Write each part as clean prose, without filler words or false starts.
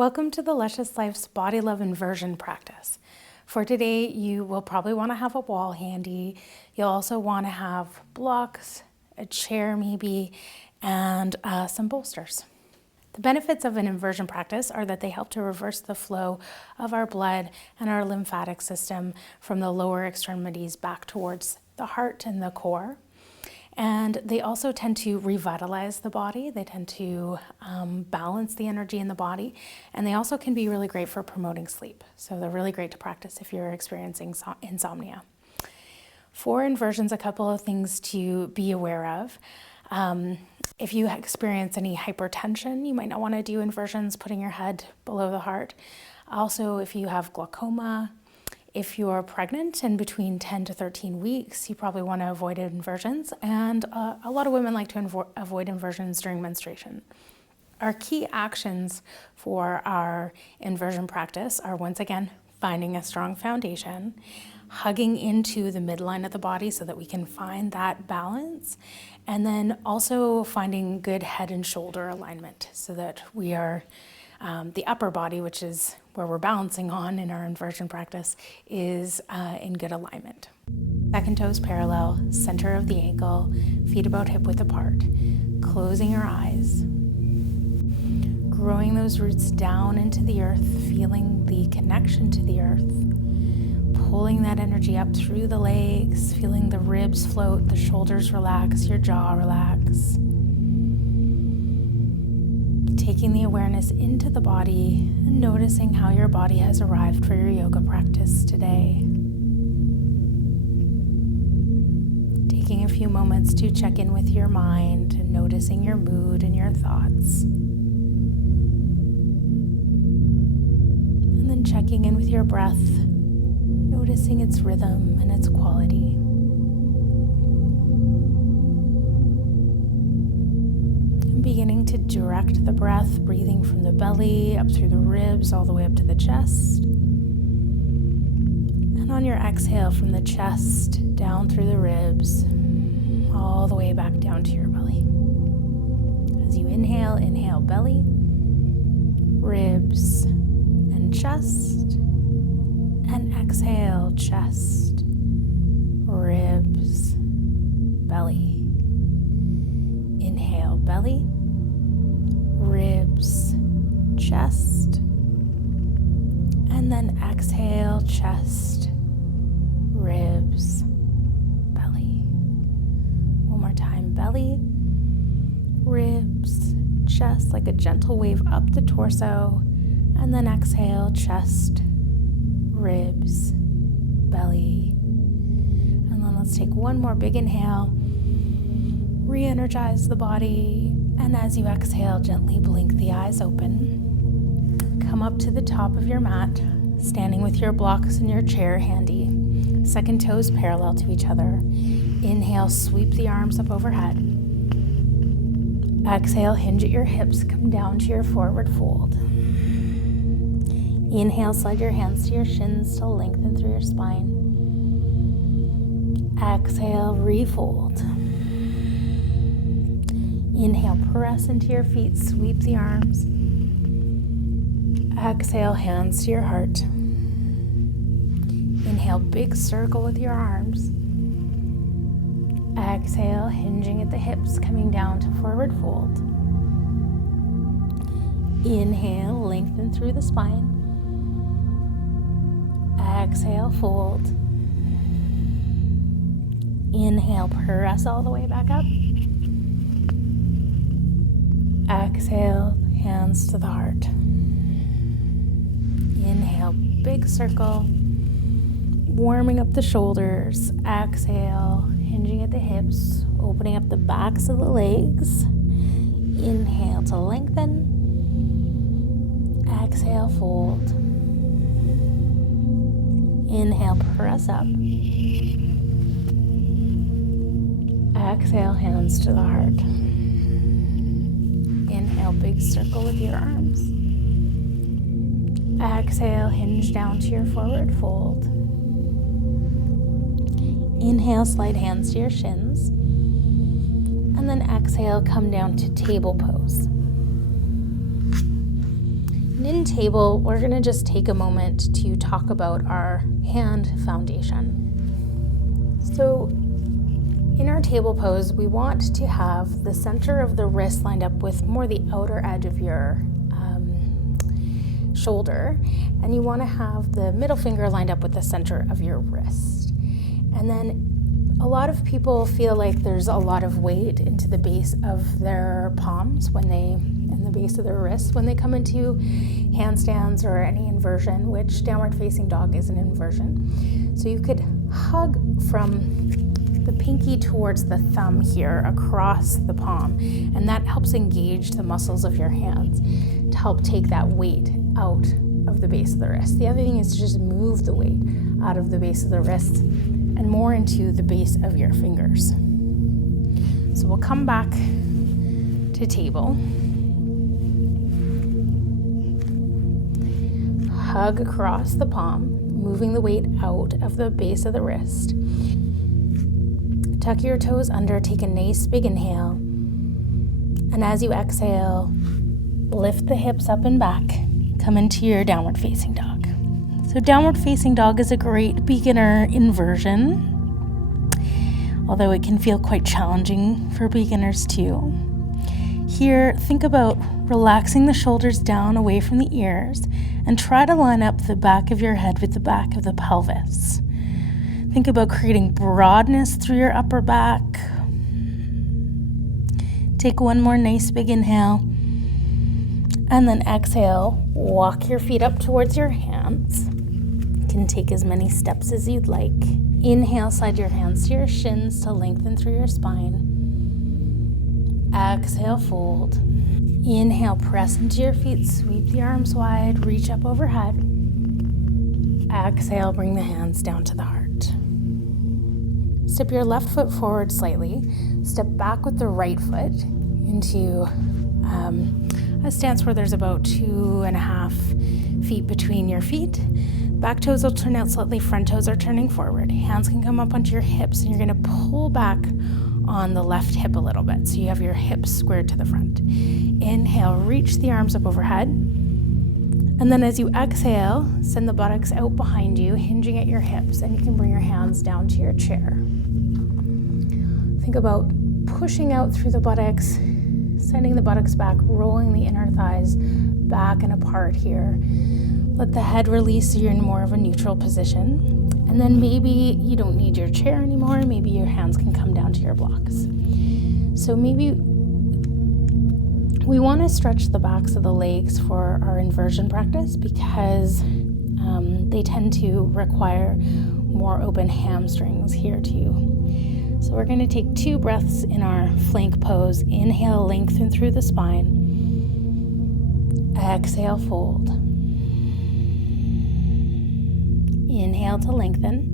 Welcome to the Luscious Life's Body Love Inversion practice. For today, you will probably want to have a wall handy. You'll also want to have blocks, a chair maybe, and some bolsters. The benefits of an inversion practice are that they help to reverse the flow of our blood and our lymphatic system from the lower extremities back towards the heart and the core. And they also tend to revitalize the body. They tend to balance the energy in the body. And they also can be really great for promoting sleep. So they're really great to practice if you're experiencing insomnia. For inversions, a couple of things to be aware of. If you experience any hypertension, you might not want to do inversions, putting your head below the heart. Also, if you have glaucoma, if you're pregnant and between 10 to 13 weeks, you probably want to avoid inversions. And a lot of women like to avoid inversions during menstruation. Our key actions for our inversion practice are, once again, finding a strong foundation, hugging into the midline of the body so that we can find that balance, and then also finding good head and shoulder alignment so that we are the upper body, which is where we're balancing on in our inversion practice, is in good alignment. Second toes parallel, center of the ankle, feet about hip width apart. Closing your eyes. Growing those roots down into the earth, feeling the connection to the earth. Pulling that energy up through the legs, feeling the ribs float, the shoulders relax, your jaw relax. Taking the awareness into the body and noticing how your body has arrived for your yoga practice today. Taking a few moments to check in with your mind and noticing your mood and your thoughts. And then checking in with your breath, noticing its rhythm and its quality. Beginning to direct the breath, breathing from the belly, up through the ribs, all the way up to the chest. And on your exhale, from the chest, down through the ribs, all the way back down to your belly. As you inhale, inhale belly, ribs, and chest. And exhale, chest, ribs, belly. Inhale, belly, ribs, chest, and then exhale, chest, ribs, belly. One more time, belly, ribs, chest, like a gentle wave up the torso, and then exhale, chest, ribs, belly. And then let's take one more big inhale. Re-energize the body, and as you exhale, gently blink the eyes open. Come up to the top of your mat, standing with your blocks and your chair handy. Second toes parallel to each other. Inhale, sweep the arms up overhead. Exhale, hinge at your hips, come down to your forward fold. Inhale, slide your hands to your shins to lengthen through your spine. Exhale, refold. Inhale, press into your feet, sweep the arms. Exhale, hands to your heart. Inhale, big circle with your arms. Exhale, hinging at the hips, coming down to forward fold. Inhale, lengthen through the spine. Exhale, fold. Inhale, press all the way back up. Exhale, hands to the heart. Inhale, big circle, warming up the shoulders. Exhale, hinging at the hips, opening up the backs of the legs. Inhale to lengthen. Exhale, fold. Inhale, press up. Exhale, hands to the heart. Inhale, big circle with your arms. Exhale, hinge down to your forward fold. Inhale, slide hands to your shins. And then exhale, come down to table pose. In table, we're going to just take a moment to talk about our hand foundation. So in our table pose, we want to have the center of the wrist lined up with more the outer edge of your shoulder, and you want to have the middle finger lined up with the center of your wrist. And then a lot of people feel like there's a lot of weight into the base of their palms and the base of their wrists when they come into handstands or any inversion, which downward facing dog is an inversion. So you could hug from the pinky towards the thumb here across the palm, and that helps engage the muscles of your hands to help take that weight out of the base of the wrist. The other thing is to just move the weight out of the base of the wrist and more into the base of your fingers. So we'll come back to table. Hug across the palm, moving the weight out of the base of the wrist. Tuck your toes under, take a nice big inhale. And as you exhale, lift the hips up and back. Come into your downward facing dog. So downward facing dog is a great beginner inversion, although it can feel quite challenging for beginners too. Here, think about relaxing the shoulders down away from the ears and try to line up the back of your head with the back of the pelvis. Think about creating broadness through your upper back. Take one more nice big inhale. And then exhale, walk your feet up towards your hands. You can take as many steps as you'd like. Inhale, slide your hands to your shins to lengthen through your spine. Exhale, fold. Inhale, press into your feet, sweep the arms wide, reach up overhead. Exhale, bring the hands down to the heart. Step your left foot forward slightly. Step back with the right foot into a stance where there's about 2.5 feet between your feet. Back toes will turn out slightly, front toes are turning forward. Hands can come up onto your hips, and you're going to pull back on the left hip a little bit, so you have your hips squared to the front. Inhale, reach the arms up overhead. And then as you exhale, send the buttocks out behind you, hinging at your hips, and you can bring your hands down to your chair. Think about pushing out through the buttocks, sending the buttocks back, rolling the inner thighs back and apart here. Let the head release so you're in more of a neutral position. And then maybe you don't need your chair anymore. Maybe your hands can come down to your blocks. So maybe we want to stretch the backs of the legs for our inversion practice because they tend to require more open hamstrings here too. So we're going to take 2 breaths in our flank pose. Inhale, lengthen through the spine. Exhale, fold. Inhale to lengthen.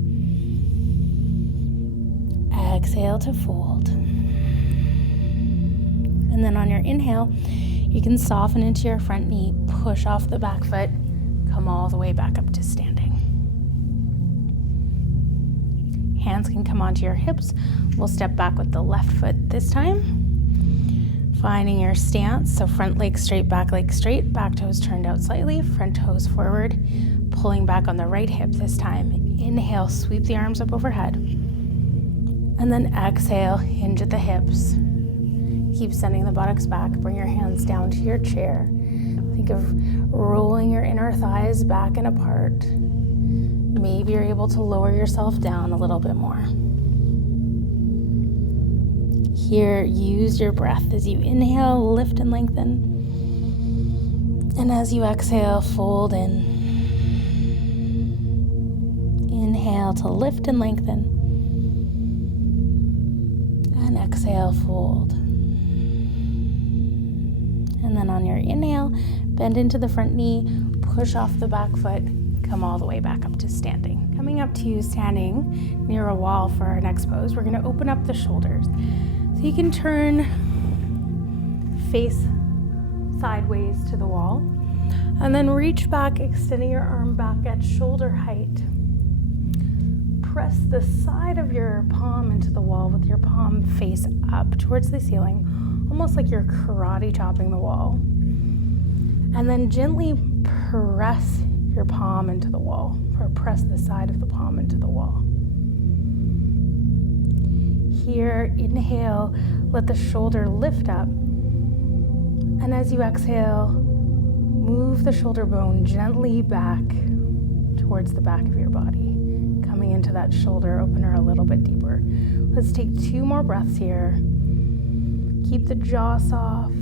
Exhale to fold. And then on your inhale, you can soften into your front knee, push off the back foot, come all the way back up to standing. Hands can come onto your hips. We'll step back with the left foot this time. Finding your stance, so front leg straight, back toes turned out slightly, front toes forward, pulling back on the right hip this time. Inhale, sweep the arms up overhead. And then exhale, hinge at the hips. Keep sending the buttocks back. Bring your hands down to your chair. Think of rolling your inner thighs back and apart. Maybe you're able to lower yourself down a little bit more. Here, use your breath as you inhale, lift and lengthen. And as you exhale, fold in. Inhale to lift and lengthen. And exhale, fold. And then on your inhale, bend into the front knee, push off the back foot, come all the way back up to standing. Coming up to standing near a wall for our next pose, we're going to open up the shoulders. So you can turn face sideways to the wall and then reach back, extending your arm back at shoulder height. Press the side of your palm into the wall with your palm face up towards the ceiling, almost like you're karate chopping the wall. And then gently press your palm into the wall, or press the side of the palm into the wall. Here, inhale, let the shoulder lift up. And as you exhale, move the shoulder bone gently back towards the back of your body, coming into that shoulder opener a little bit deeper. Let's take 2 more breaths here. Keep the jaw soft.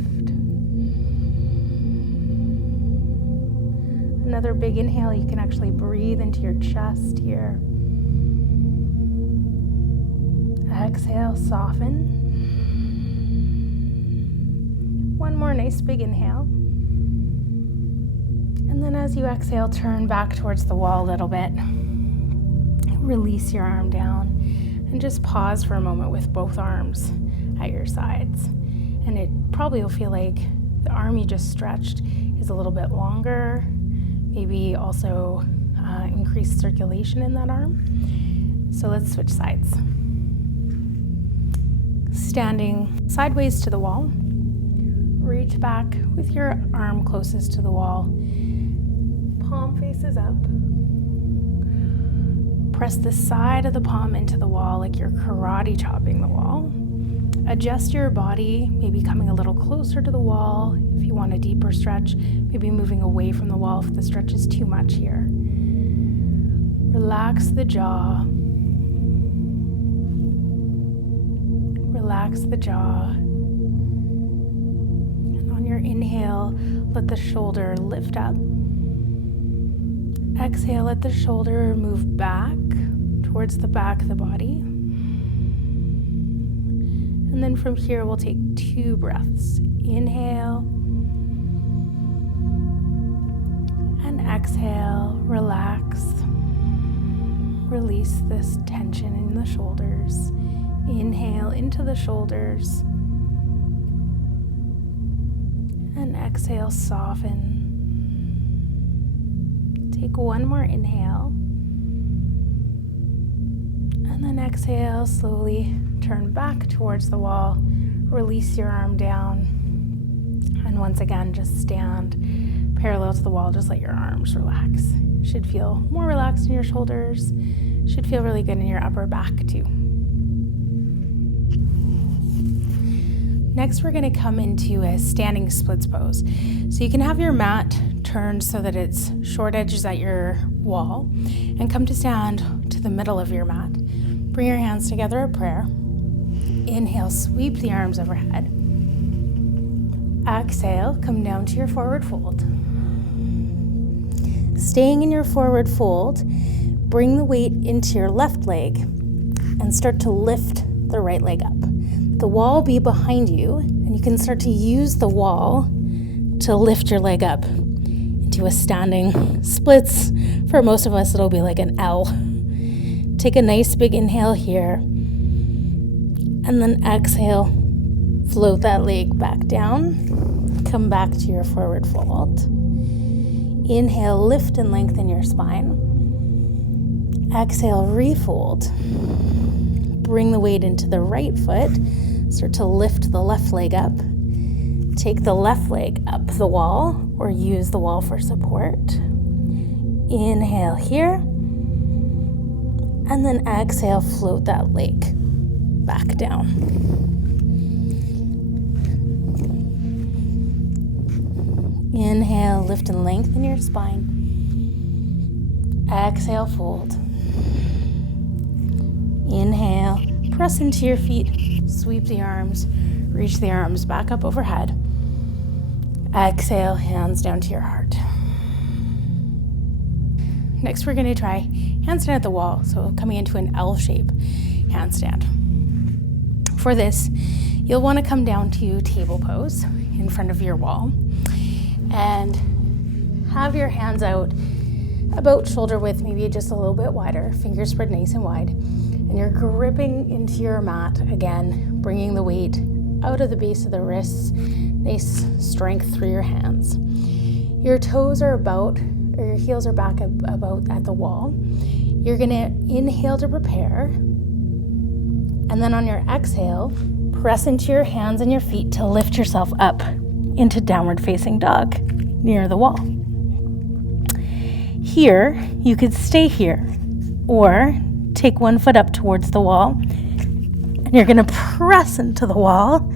Another big inhale. You can actually breathe into your chest here. Exhale, soften. One more nice big inhale. And then as you exhale, turn back towards the wall a little bit. Release your arm down and just pause for a moment with both arms at your sides. And it probably will feel like the arm you just stretched is a little bit longer, maybe also increased circulation in that arm. So let's switch sides. Standing sideways to the wall, reach back with your arm closest to the wall. Palm faces up. Press the side of the palm into the wall like you're karate chopping the wall. Adjust your body, maybe coming a little closer to the wall. If you want a deeper stretch, maybe moving away from the wall if the stretch is too much here. Relax the jaw. Relax the jaw. And on your inhale, let the shoulder lift up. Exhale, let the shoulder move back towards the back of the body. And then from here, we'll take 2 breaths. Inhale. And exhale, relax. Release this tension in the shoulders. Inhale into the shoulders. And exhale, soften. Take 1 more inhale. And then exhale, slowly turn back towards the wall. Release your arm down. And once again, just stand parallel to the wall. Just let your arms relax. Should feel more relaxed in your shoulders. Should feel really good in your upper back too. Next, we're going to come into a standing splits pose. So you can have your mat turned so that it's short edges at your wall and come to stand to the middle of your mat. Bring your hands together at prayer. Inhale, sweep the arms overhead. Exhale, come down to your forward fold. Staying in your forward fold, bring the weight into your left leg and start to lift the right leg up. The wall will be behind you, and you can start to use the wall to lift your leg up into a standing splits. For most of us, it'll be like an L. Take a nice big inhale here, and then exhale, float that leg back down, come back to your forward fold. Inhale, lift and lengthen your spine. Exhale, refold. Bring the weight into the right foot. Start to lift the left leg up. Take the left leg up the wall or use the wall for support. Inhale here. And then exhale, float that leg back down. Inhale, lift and lengthen your spine. Exhale, fold. Inhale, press into your feet, sweep the arms, reach the arms back up overhead. Exhale, hands down to your heart. Next, we're going to try handstand at the wall, so coming into an L shape handstand. For this, you'll want to come down to table pose in front of your wall and have your hands out about shoulder width, maybe just a little bit wider, fingers spread nice and wide. And you're gripping into your mat again, bringing the weight out of the base of the wrists, nice strength through your hands. Your toes are about, or your heels are back about at the wall. You're gonna inhale to prepare, and then on your exhale, press into your hands and your feet to lift yourself up into downward facing dog near the wall. Here, you could stay here or take one foot up towards the wall, and you're going to press into the wall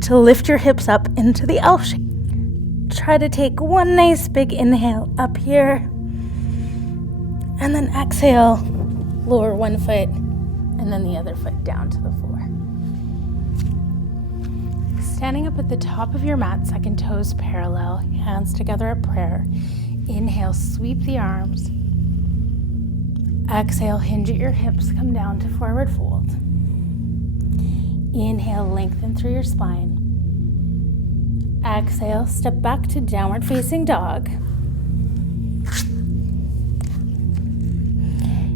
to lift your hips up into the L shape. Try to take one nice big inhale up here, and then exhale, lower one foot, and then the other foot down to the floor. Standing up at the top of your mat, second toes parallel, hands together at prayer. Inhale, sweep the arms. Exhale, hinge at your hips, come down to forward fold. Inhale, lengthen through your spine. Exhale, step back to downward facing dog.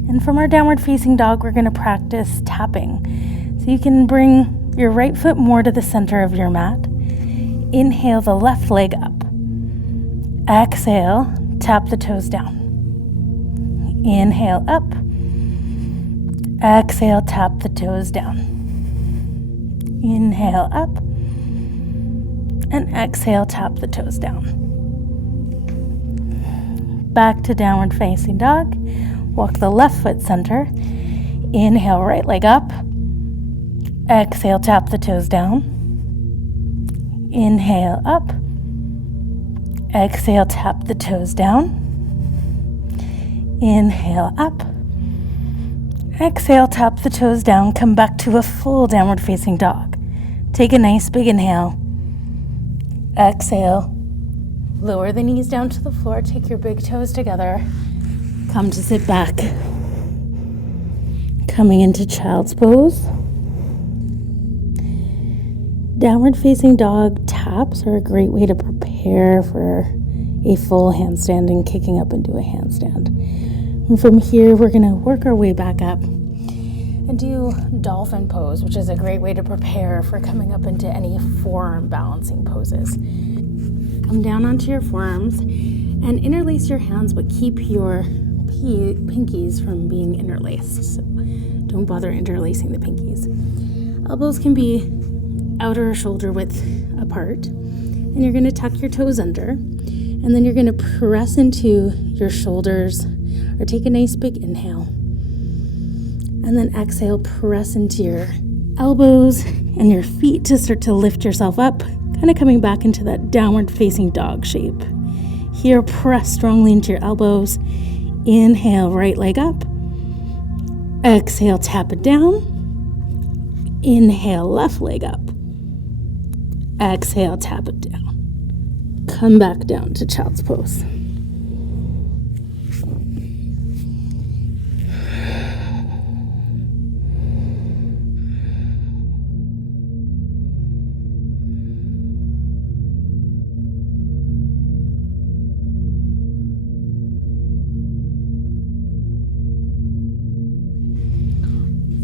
And from our downward facing dog, we're going to practice tapping. So you can bring your right foot more to the center of your mat. Inhale the left leg up. Exhale, tap the toes down. Inhale up. Exhale, tap the toes down. Inhale up. And exhale, tap the toes down. Back to downward facing dog. Walk the left foot center. Inhale, right leg up. Exhale, tap the toes down. Inhale up. Exhale, tap the toes down. Inhale up. Exhale, tap the toes down. Come back to a full downward facing dog. Take a nice big inhale. Exhale. Lower the knees down to the floor. Take your big toes together. Come to sit back. Coming into child's pose. Downward facing dog taps are a great way to prepare for a full handstand and kicking up into a handstand. And from here, we're going to work our way back up and do dolphin pose, which is a great way to prepare for coming up into any forearm balancing poses. Come down onto your forearms and interlace your hands, but keep your pinkies from being interlaced. So don't bother interlacing the pinkies. Elbows can be outer shoulder width apart, and you're going to tuck your toes under, and then you're going to press into your shoulders, or take a nice big inhale, and then exhale, press into your elbows and your feet to start to lift yourself up, kind of coming back into that downward facing dog shape. Here, press strongly into your elbows. Inhale, right leg up. Exhale, tap it down. Inhale, left leg up. Exhale, tap it down. Come back down to child's pose.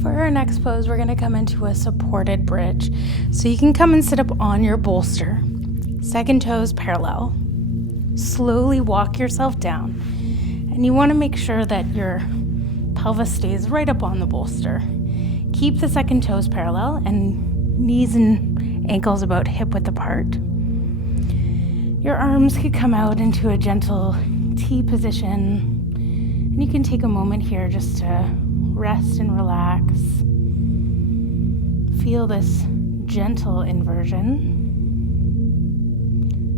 For our next pose, we're going to come into a supported bridge. So you can come and sit up on your bolster, second toes parallel. Slowly walk yourself down, and you want to make sure that your pelvis stays right up on the bolster. Keep the second toes parallel and knees and ankles about hip width apart. Your arms could come out into a gentle T position, and you can take a moment here just to rest and relax. Feel this gentle inversion.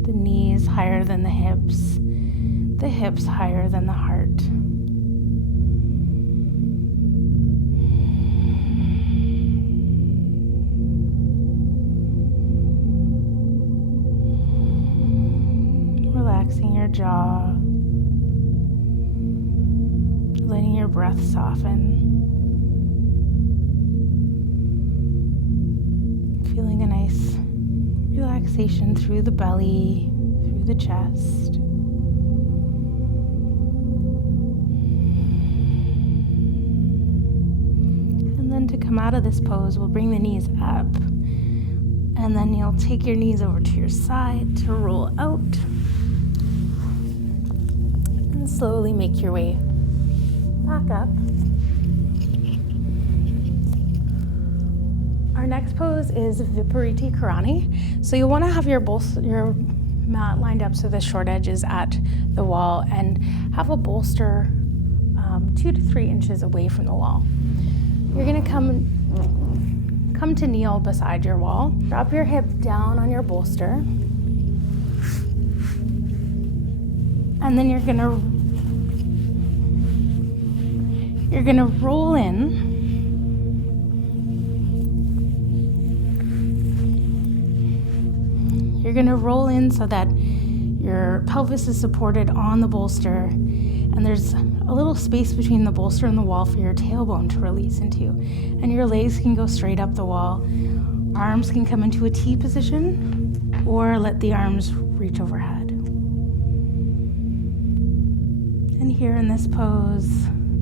The knees higher than the hips higher than the heart. Relaxing your jaw, letting your breath soften. Feeling a nice relaxation through the belly, through the chest. And then to come out of this pose, we'll bring the knees up. And then you'll take your knees over to your side to roll out. And slowly make your way back up. Our next pose is Vipariti Karani. So you'll want to have your mat lined up so the short edge is at the wall, and have a bolster 2 to 3 inches away from the wall. You're gonna come to kneel beside your wall. Drop your hip down on your bolster. And then you're gonna roll in. You're gonna roll in so that your pelvis is supported on the bolster, and there's a little space between the bolster and the wall for your tailbone to release into. And your legs can go straight up the wall. Arms can come into a T position, or let the arms reach overhead. And here in this pose,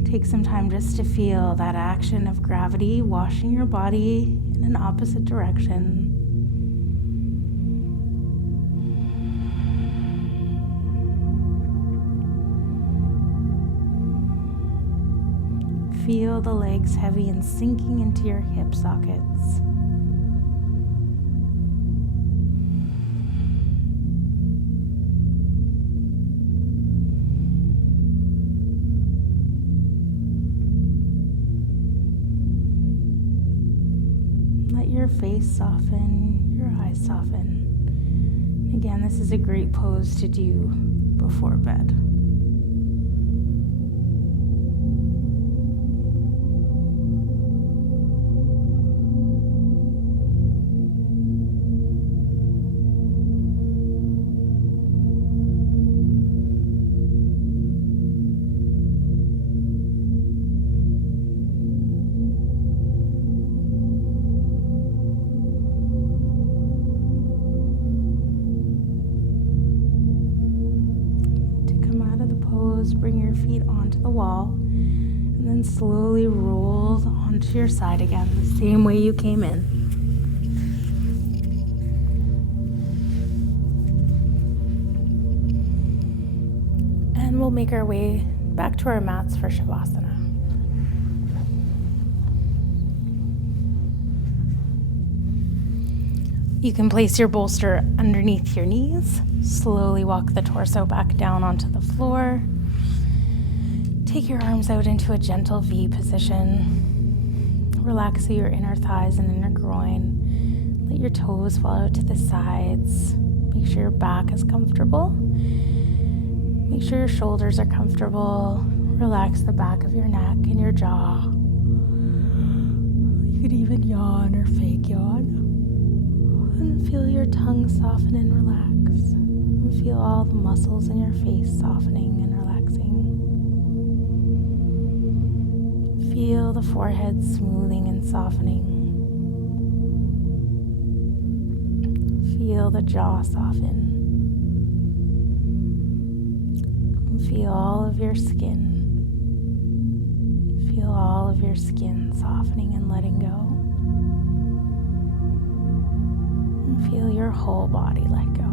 take some time just to feel that action of gravity washing your body in an opposite direction. Feel the legs heavy and sinking into your hip sockets. Let your face soften, your eyes soften. Again, this is a great pose to do before bed. Bring your feet onto the wall and then slowly roll onto your side again, the same way you came in. And we'll make our way back to our mats for Shavasana. You can place your bolster underneath your knees. Slowly walk the torso back down onto the floor. Take your arms out into a gentle V position. Relax your inner thighs and inner groin. Let your toes fall out to the sides. Make sure your back is comfortable. Make sure your shoulders are comfortable. Relax the back of your neck and your jaw. You could even yawn or fake yawn. And feel your tongue soften and relax. And feel all the muscles in your face softening and relaxing. Feel the forehead smoothing and softening. Feel the jaw soften. And feel all of your skin. Feel all of your skin softening and letting go. And feel your whole body let go.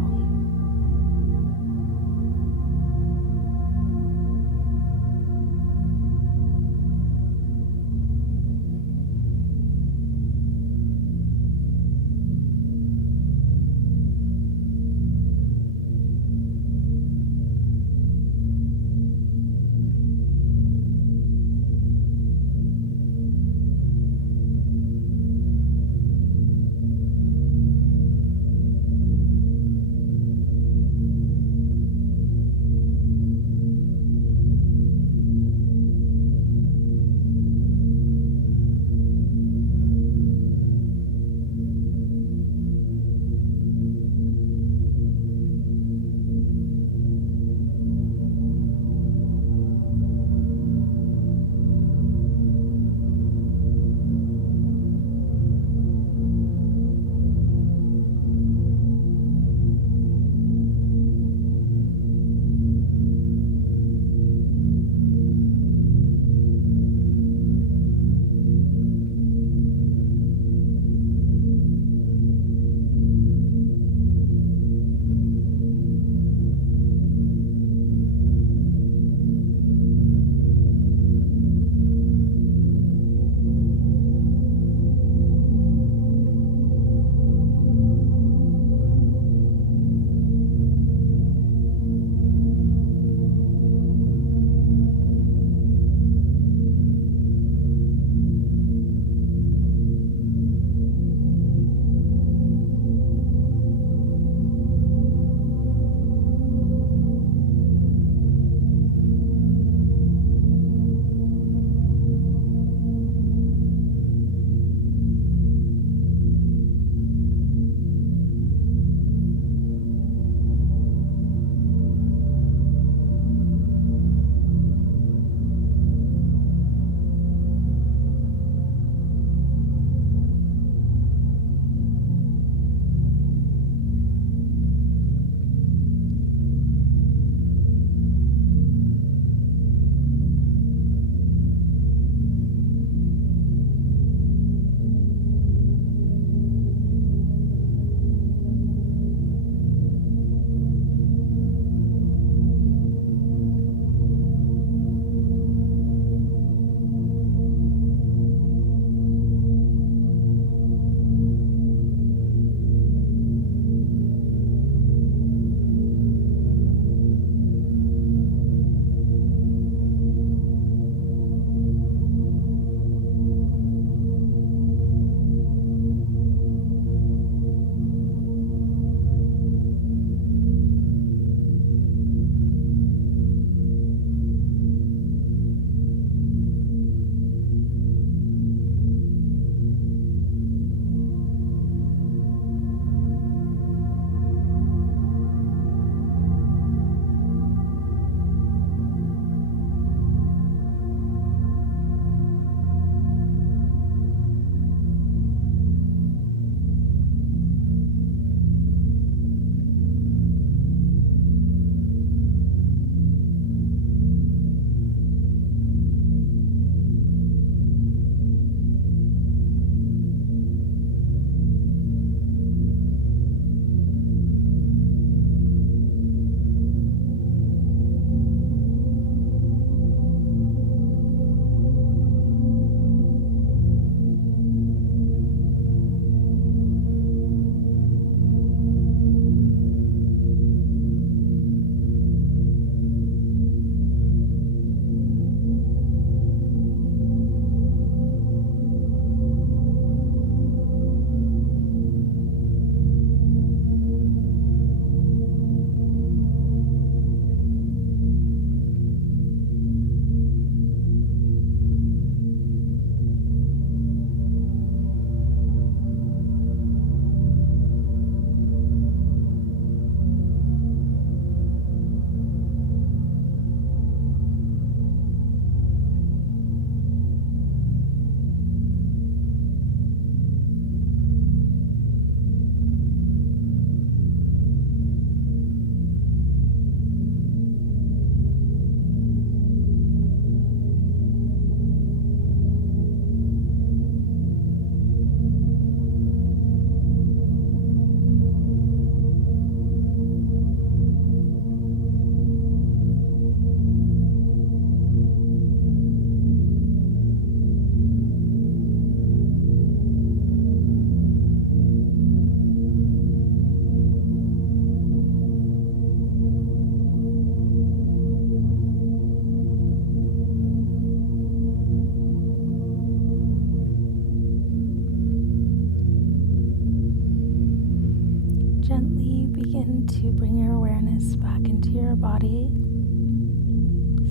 to bring your awareness back into your body,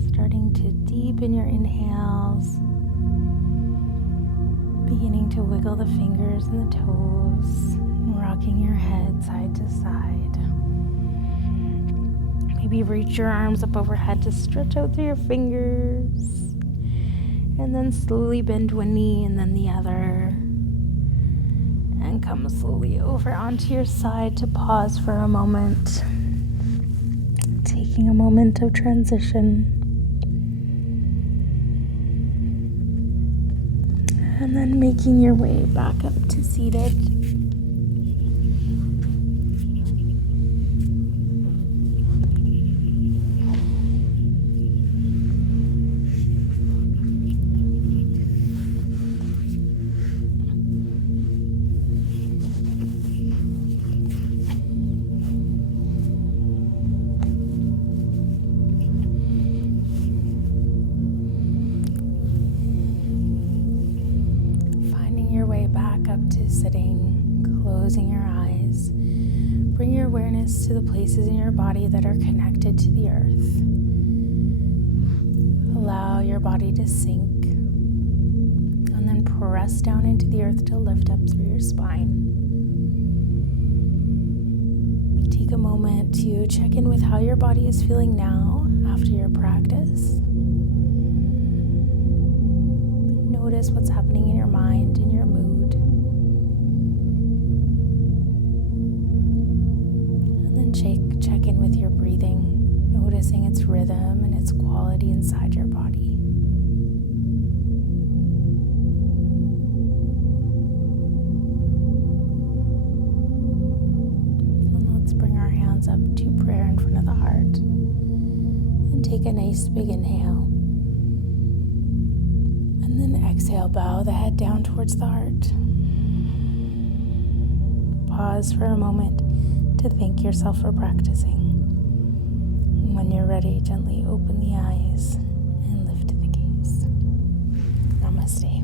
starting to deepen your inhales, beginning to wiggle the fingers and the toes, rocking your head side to side. Maybe reach your arms up overhead to stretch out through your fingers, and then slowly bend one knee and then the other, and come slowly over onto your side to pause for a moment, taking a moment of transition. And then making your way back up to seated. Sitting, closing your eyes. Bring your awareness to the places in your body that are connected to the earth. Allow your body to sink and then press down into the earth to lift up through your spine. Take a moment to check in with how your body is feeling now after your practice. Notice what's happening in your mind and your mood. Check in with your breathing, noticing its rhythm and its quality inside your body. And let's bring our hands up to prayer in front of the heart. And take a nice big inhale. And then exhale, bow the head down towards the heart. Pause for a moment to thank yourself for practicing. And when you're ready, gently open the eyes and lift the gaze. Namaste.